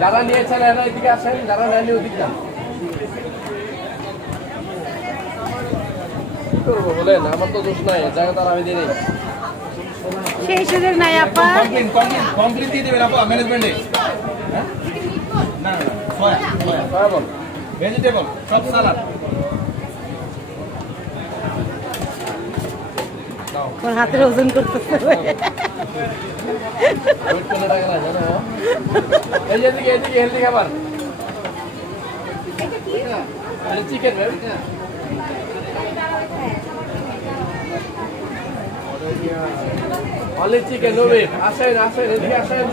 যারা নিয়েছেন এরা এদিকে আসেন, যারা নেননি ওদিকে যান। কি করবো বলেন, আমার তো দোষ নাই, জায়গা তো আর আমি দিই নাই। সেই সুযোগ নাই আপা। কমপ্লিট দিয়ে দেবেন আপা ম্যানেজমেন্টে। না না সয়া বল ভেজিটেবল সব সালাদ। ওর হাতের ওজন করতেছে। এই যে এদিকে এদিকে হেলদি খাবার chicken only chicken no beef. আসেন আসেন এদিকে আসেন।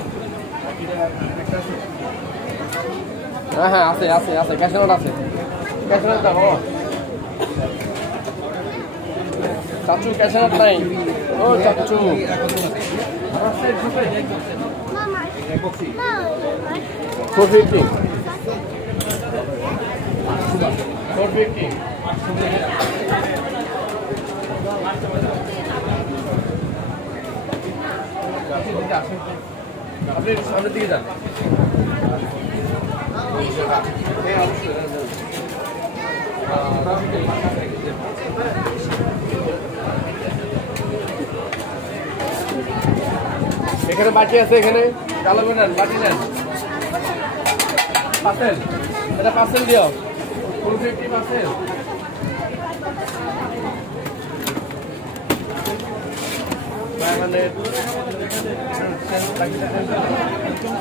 হ্যাঁ হ্যাঁ আছে আছে আছে ক্যাশ নোট আছে, ক্যাশ নোট দাও চাচু, ক্যাশ নোট নাই। ও চাচু 450 450। আপনি সামনের দিকে যান। এখানে বাটি আছে, এখানে কালো নেন, বাটি নেন, পার্সেল, এটা পার্সেল দিও 450 পার্সেল।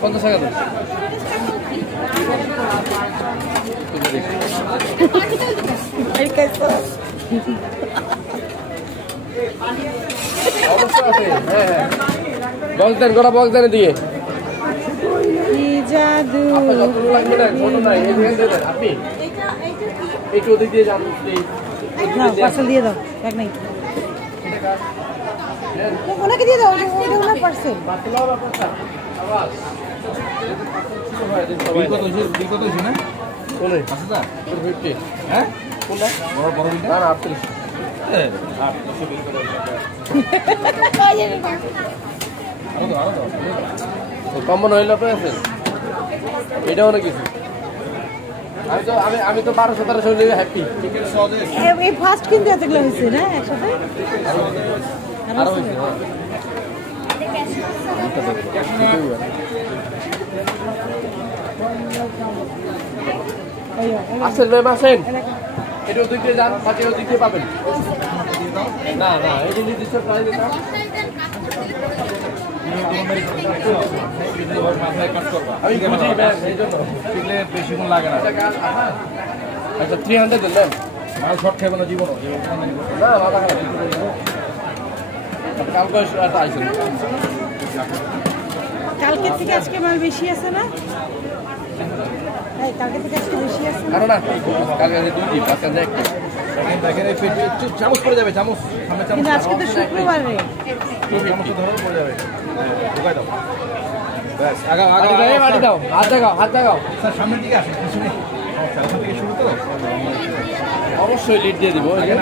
কত টাকা দেন? অবশ্যই আছে। হ্যাঁ হ্যাঁ বক্স দেন, গোটা বক্স দেন দিয়ে। জাদু লাগবে না, ছোট নাই, এদিকে দেন আপনি। একটু ওদিক দিয়ে যান, পার্সেল দিয়ে দাও। এক নাই ওনাকে দিয়ে দাও, ওটা ওনার পার্সেল। হ্যাঁ কমন হইল পেয়েছেন, এটা অনেক কিছু। আমি তো 1200-1300 হ্যাপি। এই ফার্স্ট কিন্তু এতগুলো হয়েছে না একসাথে? আরো হয়েছে আসেন ম্যাম আসেন, এটা ওদিক দিয়ে যান, সাথে ওদিক দিয়ে পাবেন। না না এই যে নির্দিষ্ট প্রাইস দিতাম। আমি বুঝি ম্যাম, এই জন্য বেশিক্ষণ লাগে না। আচ্ছা 300 দেন ম্যাম। মাল শর্ট খাইব না জীবন না মাথা খারাপ, কালকে আইসেন। কালকে থেকে আজকে মাল বেশি আছে না? কালকে থেকে আজকে বেশি আছে না? না কালকে আছে 2 জি, আজকে আছে 1 জি। দেখেন একটু চামচ পড়ে যাবে, চামচ সামনে চামচ। কিন্তু আজকে তো শুক্রবার রে, চামচ ধরে পড়ে যাবে, ঢোকাই দাও। ব্যাস আগাও আগাও বাড়ি দাও, হাত দেখাও হাত দেখাও। স্যার সামনের দিকে আসেন, পিছনে সামনে থেকে শুরু করো। অবশ্যই লিড দিয়ে দিব। আগে